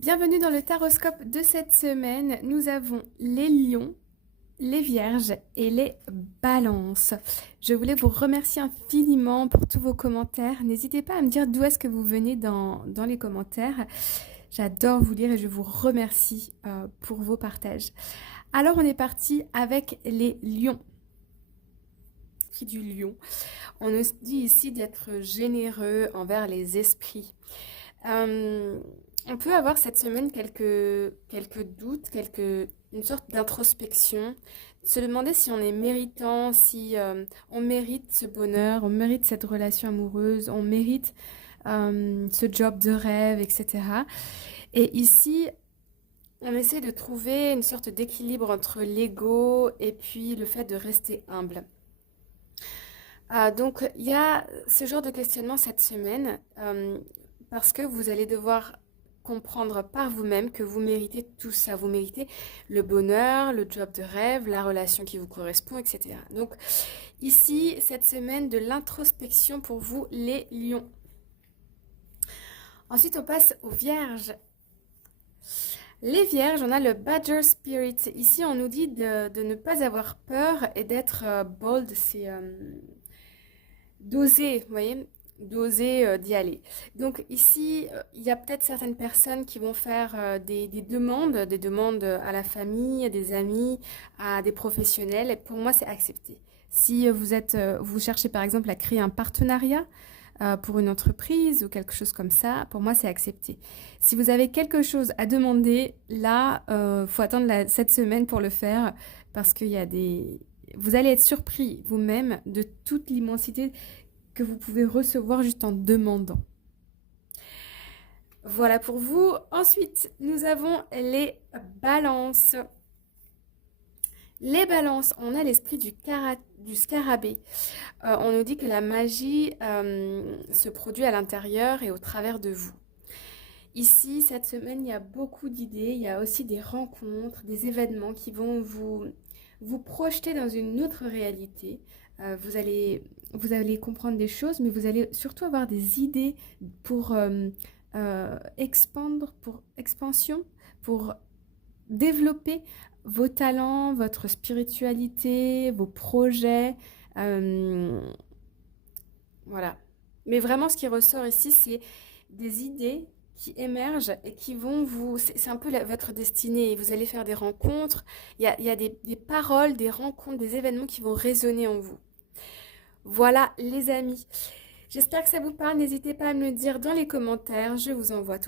Bienvenue dans le taroscope de cette semaine. Nous avons les lions, les vierges et les balances. Je voulais vous remercier infiniment pour tous vos commentaires. N'hésitez pas à me dire d'où est-ce que vous venez dans les commentaires. J'adore vous lire et je vous remercie pour vos partages. Alors on est parti avec les lions. Qui du lion. On nous dit ici d'être généreux envers les esprits. On peut avoir cette semaine quelques doutes, une sorte d'introspection, se demander si on est méritant, si on mérite ce bonheur, on mérite cette relation amoureuse, on mérite ce job de rêve, etc. Et ici, on essaie de trouver une sorte d'équilibre entre l'ego et puis le fait de rester humble. Donc, il y a ce genre de questionnement cette semaine parce que vous allez devoir comprendre par vous-même que vous méritez tout ça. Vous méritez le bonheur, le job de rêve, la relation qui vous correspond, etc. Donc, ici, cette semaine de l'introspection pour vous, les lions. Ensuite, on passe aux vierges. Les vierges, on a le Badger Spirit. Ici, on nous dit de ne pas avoir peur et d'être bold, c'est d'oser, vous voyez, d'oser d'y aller. Donc ici, il y a peut-être certaines personnes qui vont faire des demandes à la famille, à des amis, à des professionnels. Et pour moi, c'est accepté. Si vous cherchez par exemple à créer un partenariat pour une entreprise ou quelque chose comme ça, pour moi, c'est accepté. Si vous avez quelque chose à demander, là, faut attendre cette semaine pour le faire parce qu'il y a vous allez être surpris vous-même de toute l'immensité que vous pouvez recevoir juste en demandant. Voilà pour vous. Ensuite, nous avons les balances. Les balances, on a l'esprit du scarabée. On nous dit que la magie se produit à l'intérieur et au travers de vous. Ici, cette semaine, il y a beaucoup d'idées. Il y a aussi des rencontres, des événements qui vont vous projeter dans une autre réalité. Vous allez comprendre des choses, mais vous allez surtout avoir des idées pour expandre, pour expansion, pour développer vos talents, votre spiritualité, vos projets. Voilà. Mais vraiment, ce qui ressort ici, c'est des idées qui émergent et qui vont c'est un peu votre destinée. Vous allez faire des rencontres. Il y a des paroles, des rencontres, des événements qui vont résonner en vous. Voilà, les amis. J'espère que ça vous parle. N'hésitez pas à me le dire dans les commentaires. Je vous envoie tout.